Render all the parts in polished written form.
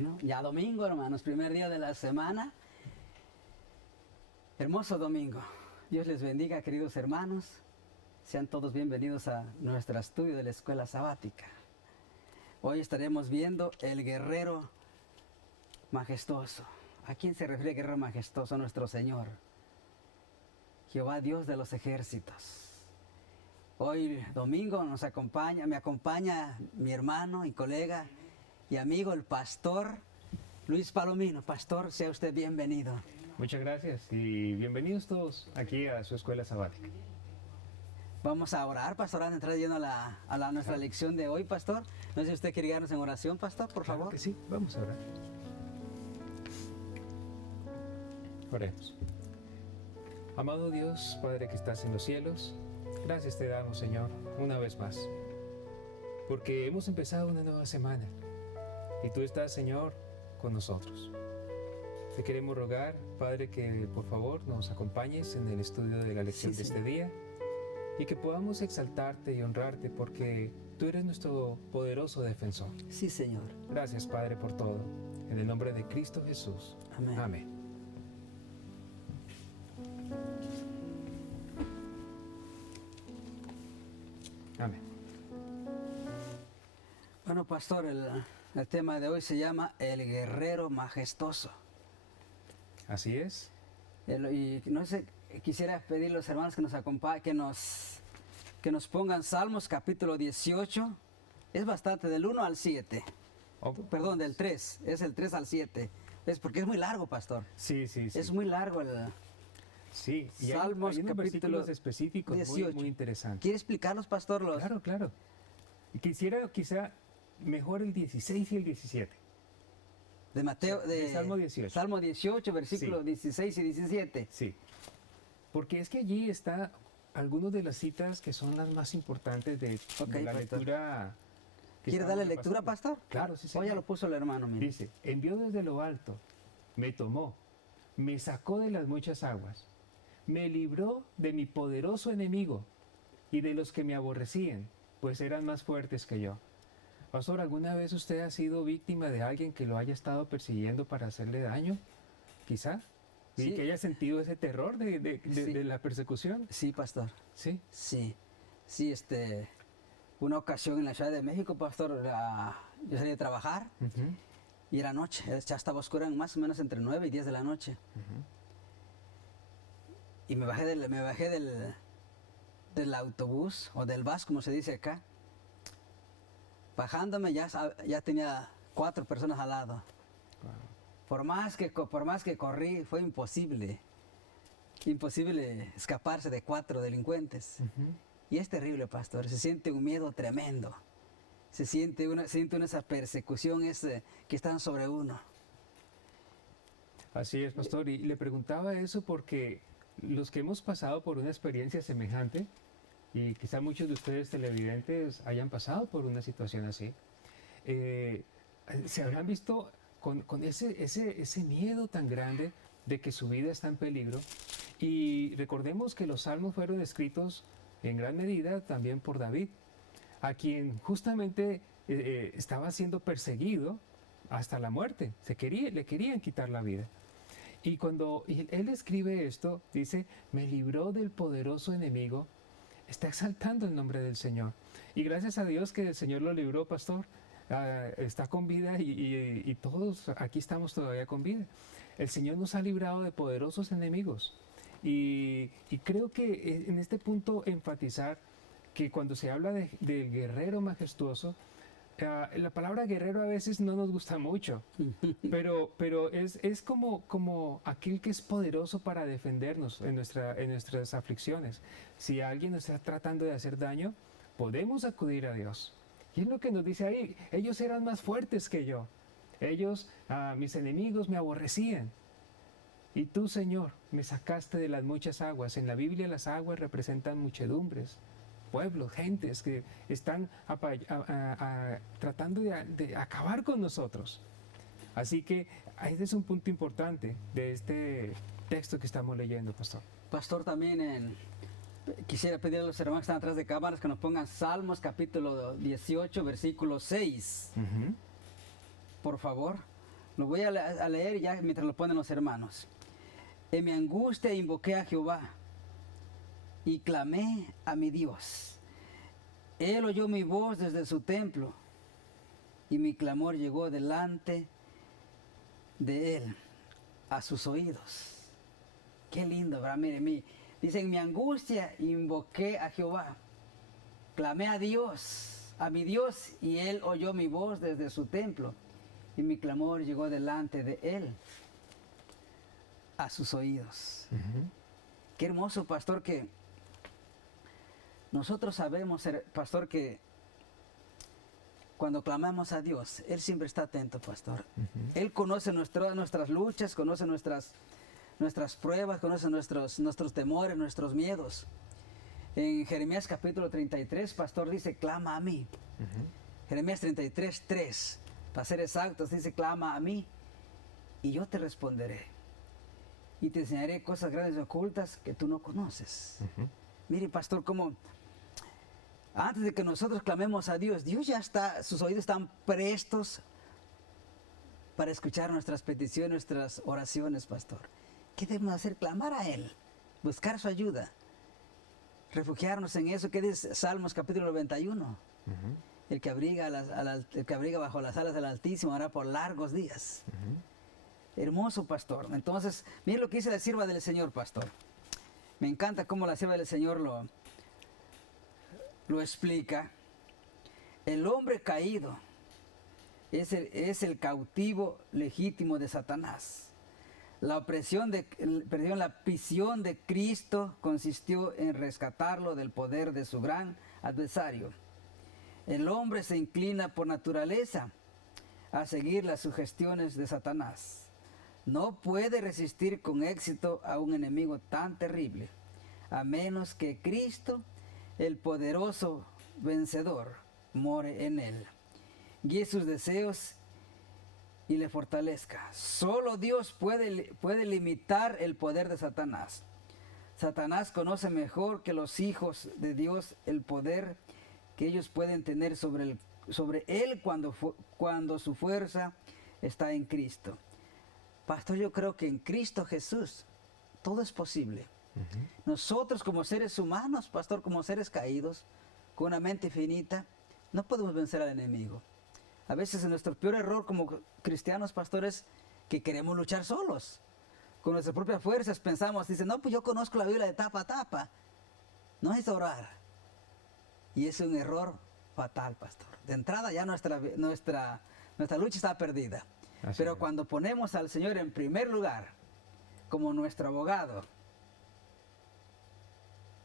Bueno, ya domingo, hermanos, primer día de la semana. Hermoso domingo. Dios les bendiga, queridos hermanos. Sean todos bienvenidos a nuestro estudio de la escuela sabática. Hoy estaremos viendo el guerrero majestuoso. ¿A quién se refiere guerrero majestuoso? A nuestro Señor, Jehová Dios de los ejércitos. Hoy domingo me acompaña mi hermano y colega y amigo, el pastor Luis Palomino. Pastor, sea usted bienvenido. Muchas gracias y bienvenidos todos aquí a su escuela sabática. Vamos a orar, pastor, antes de entrar yendo a nuestra lección de hoy, pastor. No sé si usted quiere guiarnos en oración, pastor, por favor. Claro que sí, vamos a orar. Oremos. Amado Dios, Padre que estás en los cielos, gracias te damos, Señor, una vez más, porque hemos empezado una nueva semana y tú estás, Señor, con nosotros. Te queremos rogar, Padre, que por favor nos acompañes en el estudio de la lección de este día y que podamos exaltarte y honrarte porque tú eres nuestro poderoso defensor. Sí, Señor. Gracias, Padre, por todo. En el nombre de Cristo Jesús. Amén. Amén. Amén. Bueno, pastor, el tema de hoy se llama El guerrero majestuoso. Así es. Y no sé, quisiera pedirle a los hermanos que nos acompañen, que nos pongan Salmos capítulo 18. Es bastante, del 1 al 7. Perdón, del 3. Es el 3 al 7. Es porque es muy largo, pastor. Sí. Es muy largo el Sí, y Salmos hay unos capítulo versículos específicos 18. muy interesantes. ¿Quiere explicarlos, pastor? Claro. Y quisiera quizá mejor el 16 y el 17. De Mateo, de Salmo 18. Salmo 18, versículos 16 y 17. Sí, porque es que allí está algunas de las citas que son las más importantes de la lectura. ¿Quiere darle lectura, pastor? Claro, sí. Hoy ya lo puso el hermano, mire. Dice, envió desde lo alto, me tomó, me sacó de las muchas aguas, me libró de mi poderoso enemigo y de los que me aborrecían, pues eran más fuertes que yo. Pastor, ¿alguna vez usted ha sido víctima de alguien que lo haya estado persiguiendo para hacerle daño? Quizá. Sí. Y que haya sentido ese terror de la persecución. Sí, pastor. Sí. Sí, una ocasión en la Ciudad de México, pastor, yo salí a trabajar y era noche, ya estaba oscura, más o menos entre 9 y 10 de la noche. Y me bajé del autobús, o del bus, como se dice acá. Bajándome ya tenía 4 personas al lado. Wow. Por más que corrí, fue imposible escaparse de 4 delincuentes. Y es terrible, pastor, se siente un miedo tremendo. Se siente esa persecución que están sobre uno. Así es, pastor, y le preguntaba eso porque los que hemos pasado por una experiencia semejante, y quizá muchos de ustedes televidentes hayan pasado por una situación así, se habrán visto con ese miedo tan grande de que su vida está en peligro. Y recordemos que los salmos fueron escritos en gran medida también por David, a quien justamente estaba siendo perseguido hasta la muerte. Le querían quitar la vida. Y cuando él escribe esto, dice, me libró del poderoso enemigo. Está exaltando el nombre del Señor. Y gracias a Dios que el Señor lo libró, pastor. Está con vida y todos aquí estamos todavía con vida. El Señor nos ha librado de poderosos enemigos. Y creo que en este punto enfatizar que cuando se habla del guerrero majestuoso, la palabra guerrero a veces no nos gusta mucho, pero es como aquel que es poderoso para defendernos en nuestras aflicciones. Si alguien nos está tratando de hacer daño, podemos acudir a Dios. Y es lo que nos dice ahí, ellos eran más fuertes que yo. Ellos, mis enemigos, me aborrecían. Y tú, Señor, me sacaste de las muchas aguas. En la Biblia las aguas representan muchedumbres, pueblos, gentes que están tratando de acabar con nosotros. Así que ese es un punto importante de este texto que estamos leyendo, pastor. Pastor, también quisiera pedir a los hermanos que están atrás de cámaras que nos pongan Salmos capítulo 18, versículo 6. Por favor. Lo voy a leer ya mientras lo ponen los hermanos. En mi angustia invoqué a Jehová y clamé a mi Dios. Él oyó mi voz desde su templo y mi clamor llegó delante de él a sus oídos. Qué lindo, ¿verdad? Mire, dice, en mi angustia invoqué a Jehová, clamé a Dios, a mi Dios, y él oyó mi voz desde su templo y mi clamor llegó delante de él a sus oídos. Qué hermoso, pastor, que nosotros sabemos, pastor, que cuando clamamos a Dios, Él siempre está atento, pastor. Él conoce nuestras luchas, conoce nuestras pruebas, conoce nuestros temores, nuestros miedos. En Jeremías capítulo 33, pastor, dice, clama a mí. Jeremías 33, 3, para ser exactos, dice, clama a mí y yo te responderé. Y te enseñaré cosas grandes y ocultas que tú no conoces. Mire, pastor, como antes de que nosotros clamemos a Dios, Dios ya está, sus oídos están prestos para escuchar nuestras peticiones, nuestras oraciones, pastor. ¿Qué debemos hacer? Clamar a Él, buscar su ayuda, refugiarnos en eso. ¿Qué dice Salmos capítulo 91? El que abriga bajo las alas del Altísimo hará por largos días. Hermoso, pastor. Entonces, mire lo que dice la sierva del Señor, pastor. Me encanta cómo la sierva del Señor lo explica. El hombre caído es el cautivo legítimo de Satanás. La prisión de Cristo consistió en rescatarlo del poder de su gran adversario. El hombre se inclina por naturaleza a seguir las sugestiones de Satanás. No puede resistir con éxito a un enemigo tan terrible, a menos que Cristo, el poderoso vencedor, more en él, guíe sus deseos y le fortalezca. Solo Dios puede limitar el poder de Satanás. Satanás conoce mejor que los hijos de Dios el poder que ellos pueden tener sobre él cuando su fuerza está en Cristo. Pastor, yo creo que en Cristo Jesús todo es posible. Nosotros como seres humanos, pastor, como seres caídos, con una mente finita, no podemos vencer al enemigo. A veces nuestro peor error como cristianos, pastores, que queremos luchar solos. Con nuestras propias fuerzas pensamos, dicen, no, pues yo conozco la Biblia de tapa a tapa. No es orar. Y es un error fatal, pastor. De entrada ya nuestra lucha está perdida. Pero cuando ponemos al Señor en primer lugar, como nuestro abogado,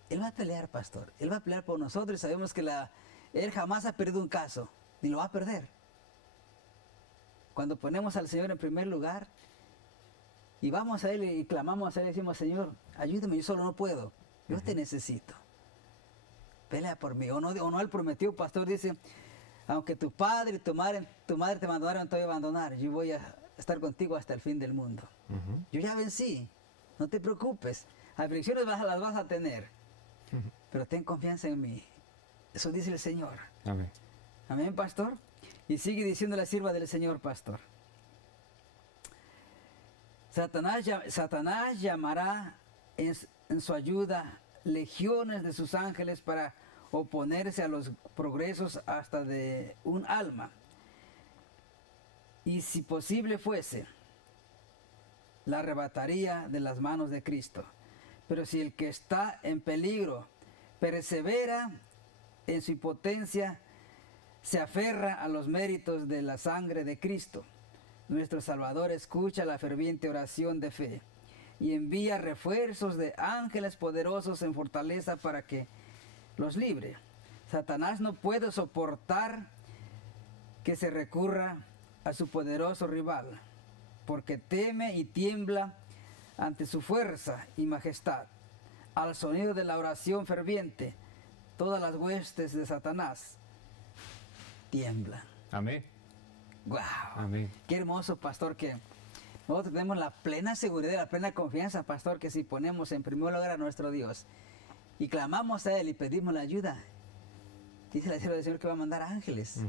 Él va a pelear, pastor. Él va a pelear por nosotros y sabemos que Él jamás ha perdido un caso, ni lo va a perder. Cuando ponemos al Señor en primer lugar y vamos a Él y clamamos a Él y decimos, Señor, ayúdame, yo solo no puedo, yo te necesito. Pelea por mí. O no Él prometió, pastor, dice, aunque tu padre y tu madre te abandonaron, te voy a abandonar. Yo voy a estar contigo hasta el fin del mundo. Yo ya vencí. No te preocupes. Aflicciones las vas a tener. Pero ten confianza en mí. Eso dice el Señor. Amén. Amén, pastor. Y sigue diciendo la sierva del Señor, pastor. Satanás llamará en su ayuda legiones de sus ángeles para oponerse a los progresos hasta de un alma. Y si posible fuese, la arrebataría de las manos de Cristo. Pero si el que está en peligro persevera en su impotencia, se aferra a los méritos de la sangre de Cristo, nuestro Salvador escucha la ferviente oración de fe y envía refuerzos de ángeles poderosos en fortaleza para que los libre. Satanás no puede soportar que se recurra a su poderoso rival, porque teme y tiembla ante su fuerza y majestad. Al sonido de la oración ferviente, todas las huestes de Satanás tiemblan. Amén. ¡Wow! Amén. Qué hermoso, pastor, que nosotros tenemos la plena seguridad, la plena confianza, pastor, que si ponemos en primer lugar a nuestro Dios y clamamos a Él y pedimos la ayuda, dice la sierva del Señor que va a mandar ángeles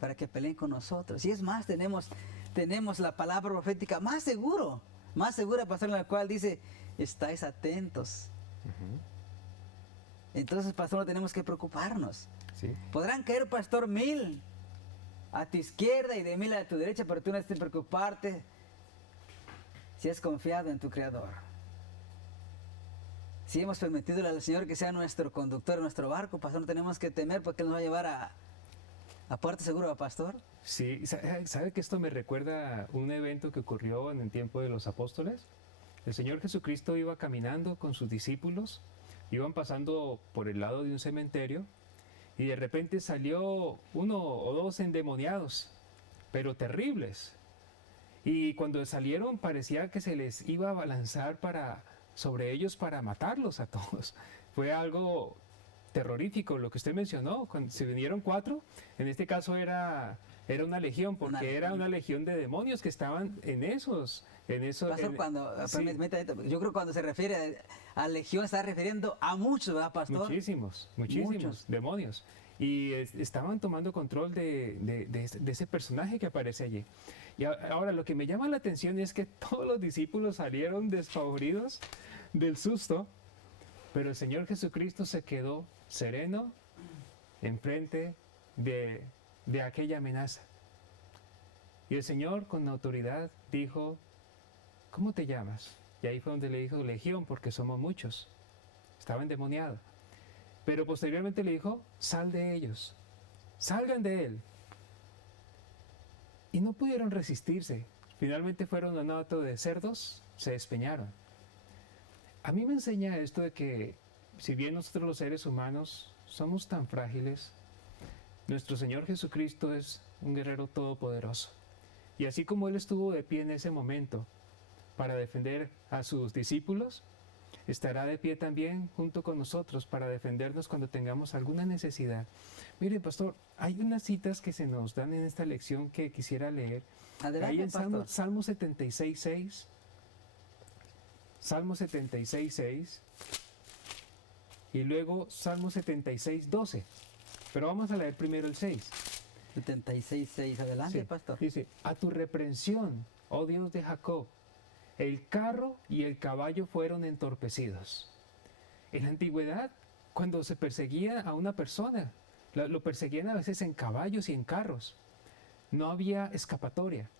para que peleen con nosotros. Y es más, tenemos la palabra profética más segura, pastor, en la cual dice, estáis atentos. Entonces, pastor, no tenemos que preocuparnos. Sí. Podrán caer, pastor, 1000 a tu izquierda y de 1000 a tu derecha, pero tú no tienes que preocuparte si has confiado en tu Creador. Si hemos permitido al Señor que sea nuestro conductor en nuestro barco, pastor, no tenemos que temer porque Él nos va a llevar a puerto seguro, pastor. Sí, ¿sabe que esto me recuerda un evento que ocurrió en el tiempo de los apóstoles? El Señor Jesucristo iba caminando con sus discípulos, iban pasando por el lado de un cementerio y de repente salió uno o dos endemoniados, pero terribles. Y cuando salieron parecía que se les iba a abalanzar sobre ellos para matarlos a todos. Fue algo terrorífico lo que usted mencionó. Cuando se vinieron 4, en este caso era una legión, porque era una legión de demonios que estaban en esos. Pastor, sí. Yo creo que cuando se refiere a legión está refiriendo a muchos, ¿verdad, pastor? Muchísimos demonios. Y estaban tomando control de ese personaje que aparece allí. Y ahora lo que me llama la atención es que todos los discípulos salieron despavoridos del susto, pero el Señor Jesucristo se quedó sereno enfrente de aquella amenaza. Y el Señor con autoridad dijo, ¿cómo te llamas? Y ahí fue donde le dijo legión, porque somos muchos. Estaba endemoniado. Pero posteriormente le dijo, sal de ellos, salgan de él. Y no pudieron resistirse. Finalmente fueron un hato de cerdos, se despeñaron. A mí me enseña esto de que, si bien nosotros los seres humanos somos tan frágiles, nuestro Señor Jesucristo es un guerrero todopoderoso. Y así como Él estuvo de pie en ese momento para defender a sus discípulos, estará de pie también junto con nosotros para defendernos cuando tengamos alguna necesidad. Mire, pastor, hay unas citas que se nos dan en esta lección que quisiera leer. Adelante, ahí en pastor. Salmo 76:6. Salmo 76:6. Y luego Salmo 76:12. Pero vamos a leer primero el 6. 76:6, adelante, Sí. pastor. Dice, a tu reprensión, oh Dios de Jacob, el carro y el caballo fueron entorpecidos. En la antigüedad, cuando se perseguía a una persona, lo perseguían a veces en caballos y en carros. No había escapatoria.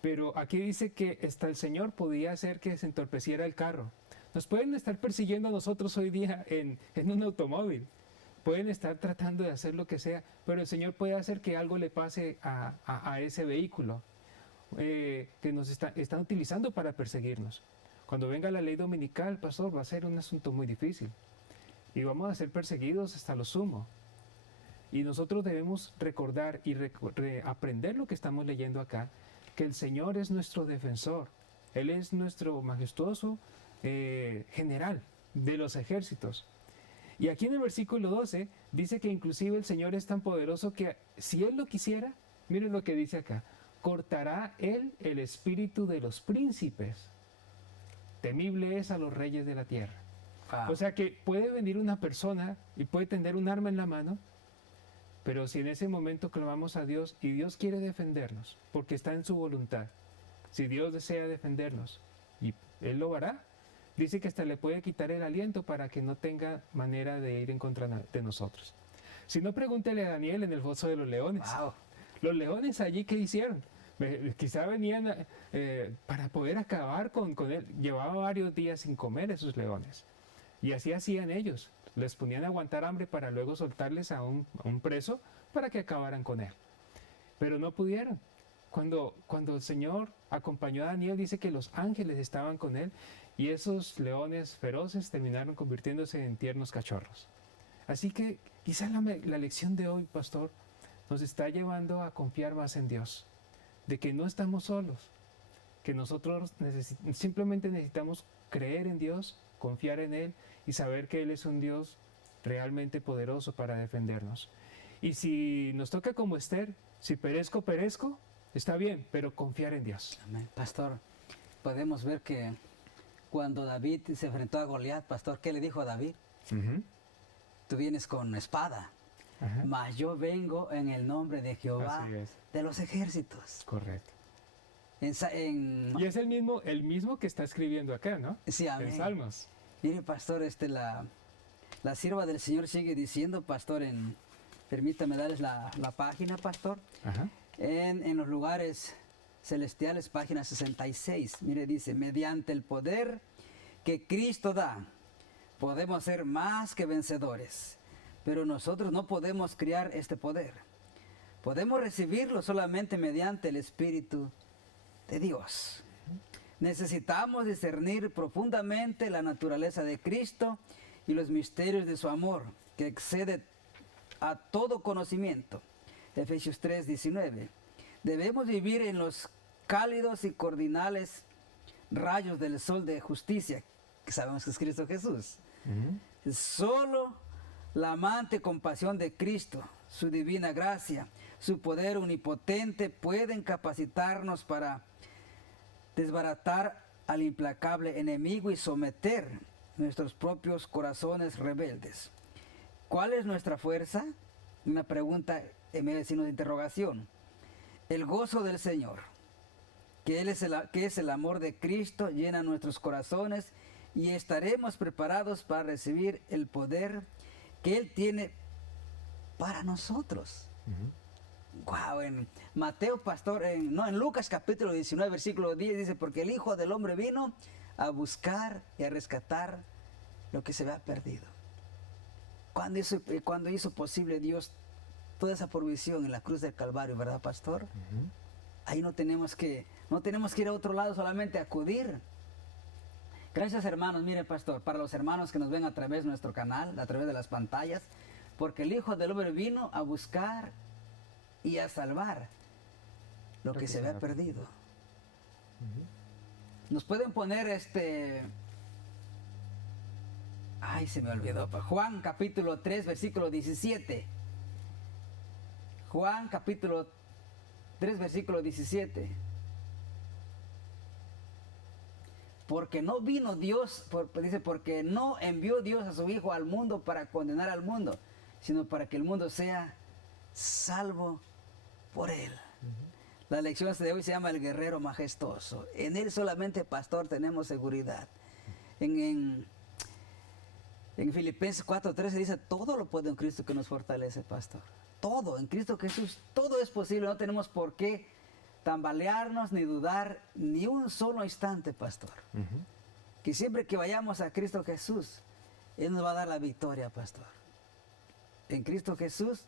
Pero aquí dice que hasta el Señor podía hacer que se entorpeciera el carro. Nos pueden estar persiguiendo a nosotros hoy día en un automóvil. Pueden estar tratando de hacer lo que sea, pero el Señor puede hacer que algo le pase a ese vehículo que nos están utilizando para perseguirnos. Cuando venga la ley dominical, pastor, va a ser un asunto muy difícil. Y vamos a ser perseguidos hasta lo sumo. Y nosotros debemos recordar y aprender lo que estamos leyendo acá, que el Señor es nuestro defensor. Él es nuestro majestuoso general de los ejércitos. Y aquí en el versículo 12 dice que inclusive el Señor es tan poderoso que si Él lo quisiera, miren lo que dice acá, cortará Él el espíritu de los príncipes. Temible es a los reyes de la tierra. Wow. O sea que puede venir una persona y puede tener un arma en la mano, pero si en ese momento clamamos a Dios y Dios quiere defendernos, porque está en su voluntad, si Dios desea defendernos, y Él lo hará, dice que hasta le puede quitar el aliento para que no tenga manera de ir en contra de nosotros. Si no, pregúntele a Daniel en el foso de los leones. Wow. Los leones allí, ¿qué hicieron? Quizá venían para poder acabar con él. Llevaba varios días sin comer esos leones. Y así hacían ellos. Les ponían a aguantar hambre para luego soltarles a un preso para que acabaran con él. Pero no pudieron. Cuando el Señor acompañó a Daniel, dice que los ángeles estaban con él y esos leones feroces terminaron convirtiéndose en tiernos cachorros. Así que quizá la lección de hoy, pastor, nos está llevando a confiar más en Dios, de que no estamos solos, que nosotros simplemente necesitamos creer en Dios, confiar en Él y saber que Él es un Dios realmente poderoso para defendernos. Y si nos toca como Esther, si perezco, está bien, pero confiar en Dios. Amén. Pastor, podemos ver que cuando David se enfrentó a Goliat, pastor, ¿qué le dijo a David? Tú vienes con espada, Ajá. mas yo vengo en el nombre de Jehová Así es. de los ejércitos. Correcto. En Y es el mismo que está escribiendo acá, ¿no? sí, En amén. Salmos. Mire, pastor, la sierva del Señor sigue diciendo, pastor, permítame darles la página, pastor, Ajá. en los lugares celestiales, página 66. Mire, dice, mediante el poder que Cristo da, podemos ser más que vencedores, pero nosotros no podemos criar este poder. Podemos recibirlo solamente mediante el Espíritu de Dios. Necesitamos discernir profundamente la naturaleza de Cristo y los misterios de su amor, que excede a todo conocimiento. Efesios 3:19. Debemos vivir en los cálidos y cordiales rayos del sol de justicia, que sabemos que es Cristo Jesús. Ujú. Solo la amante compasión de Cristo, su divina gracia, su poder omnipotente pueden capacitarnos para desbaratar al implacable enemigo y someter nuestros propios corazones rebeldes. ¿Cuál es nuestra fuerza? Una pregunta en medio de signos de interrogación. El gozo del Señor, que es el amor de Cristo, llena nuestros corazones y estaremos preparados para recibir el poder que Él tiene para nosotros. Ujú. Wow, en Mateo, pastor, en Lucas capítulo 19, versículo 10 dice, porque el Hijo del Hombre vino a buscar y a rescatar lo que se había perdido. Cuando hizo posible Dios toda esa provisión en la cruz del Calvario, ¿verdad, pastor? Ujú. Ahí no tenemos que ir a otro lado, solamente acudir. Gracias, hermanos. Mire, pastor, para los hermanos que nos ven a través de nuestro canal, a través de las pantallas, porque el Hijo del Hombre vino a buscar y a salvar lo que se había perdido. Ujú. Nos pueden poner ay, se me olvidó. Juan capítulo 3, versículo 17. Juan capítulo 3, versículo 17. Porque no vino Dios, dice, porque no envió Dios a su Hijo al mundo para condenar al mundo, sino para que el mundo sea salvo por él. La lección de hoy se llama el guerrero majestuoso. En él solamente, pastor, tenemos seguridad. En Filipenses 4:13 dice, todo lo puedo en Cristo que nos fortalece, pastor. Todo, en Cristo Jesús, todo es posible. No tenemos por qué tambalearnos ni dudar ni un solo instante, pastor. Ujú. Que siempre que vayamos a Cristo Jesús, Él nos va a dar la victoria, pastor. En Cristo Jesús,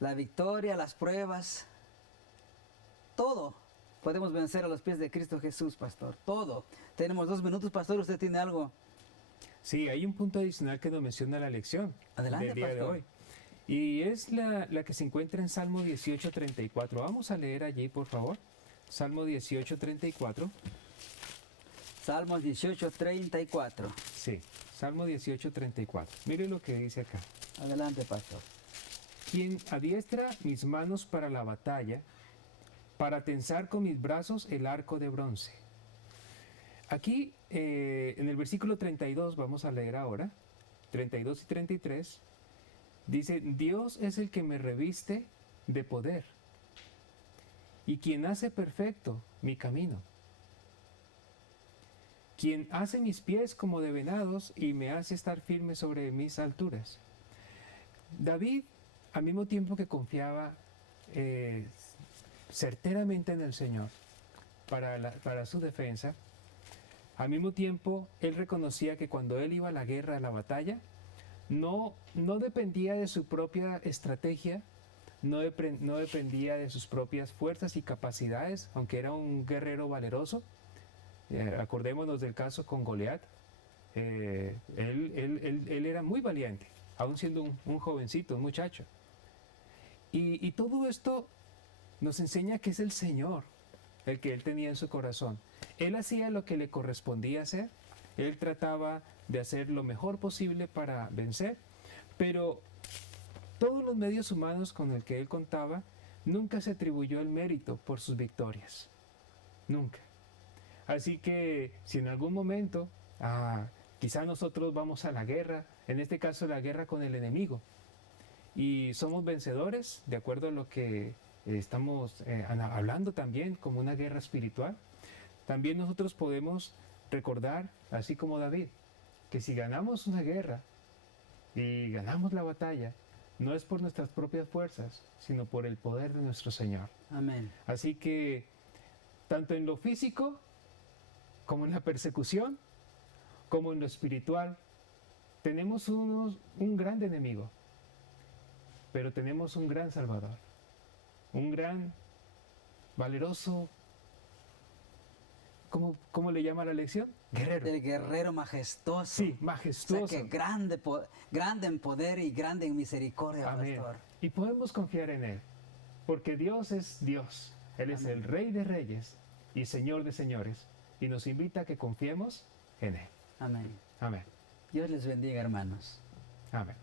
la victoria, las pruebas, todo podemos vencer a los pies de Cristo Jesús, pastor. Todo. Tenemos 2 minutos, pastor. ¿Usted tiene algo? Sí, hay un punto adicional que nos menciona la lección Adelante, del día de pastor. hoy. Y es la que se encuentra en Salmo 18:34. Vamos a leer allí, por favor. Salmo 18:34. Salmos 18:34. Sí, Salmo 18:34. Mire lo que dice acá. Adelante, pastor. Quien adiestra mis manos para la batalla, para tensar con mis brazos el arco de bronce. Aquí, en el versículo 32, vamos a leer ahora, 32 y 33, dice, Dios es el que me reviste de poder y quien hace perfecto mi camino. Quien hace mis pies como de venados y me hace estar firme sobre mis alturas. David, al mismo tiempo que confiaba certeramente en el Señor para su defensa, al mismo tiempo él reconocía que cuando él iba a la guerra, a la batalla, no dependía de su propia estrategia, no dependía de sus propias fuerzas y capacidades, aunque era un guerrero valeroso. Acordémonos del caso con Goliat. Él era muy valiente, aún siendo un jovencito, un muchacho. Y todo esto nos enseña que es el Señor el que él tenía en su corazón. Él hacía lo que le correspondía hacer, él trataba de hacer lo mejor posible para vencer, pero todos los medios humanos con el que él contaba nunca se atribuyó el mérito por sus victorias, nunca. Así que si en algún momento quizá nosotros vamos a la guerra, en este caso la guerra con el enemigo, y somos vencedores, de acuerdo a lo que estamos hablando también como una guerra espiritual. También nosotros podemos recordar, así como David, que si ganamos una guerra y ganamos la batalla, no es por nuestras propias fuerzas, sino por el poder de nuestro Señor. Amén. Así que, tanto en lo físico, como en la persecución, como en lo espiritual, tenemos un gran enemigo, pero tenemos un gran Salvador, un gran, valeroso, ¿cómo le llama la lección? Guerrero. El guerrero majestuoso. Sí, O majestuoso. sea que grande, grande en poder y grande en misericordia, Amén. pastor. Y podemos confiar en Él, porque Dios es Dios. Él es Amén. el Rey de Reyes y Señor de Señores, y nos invita a que confiemos en Él. Amén. Amén. Dios les bendiga, hermanos. Amén.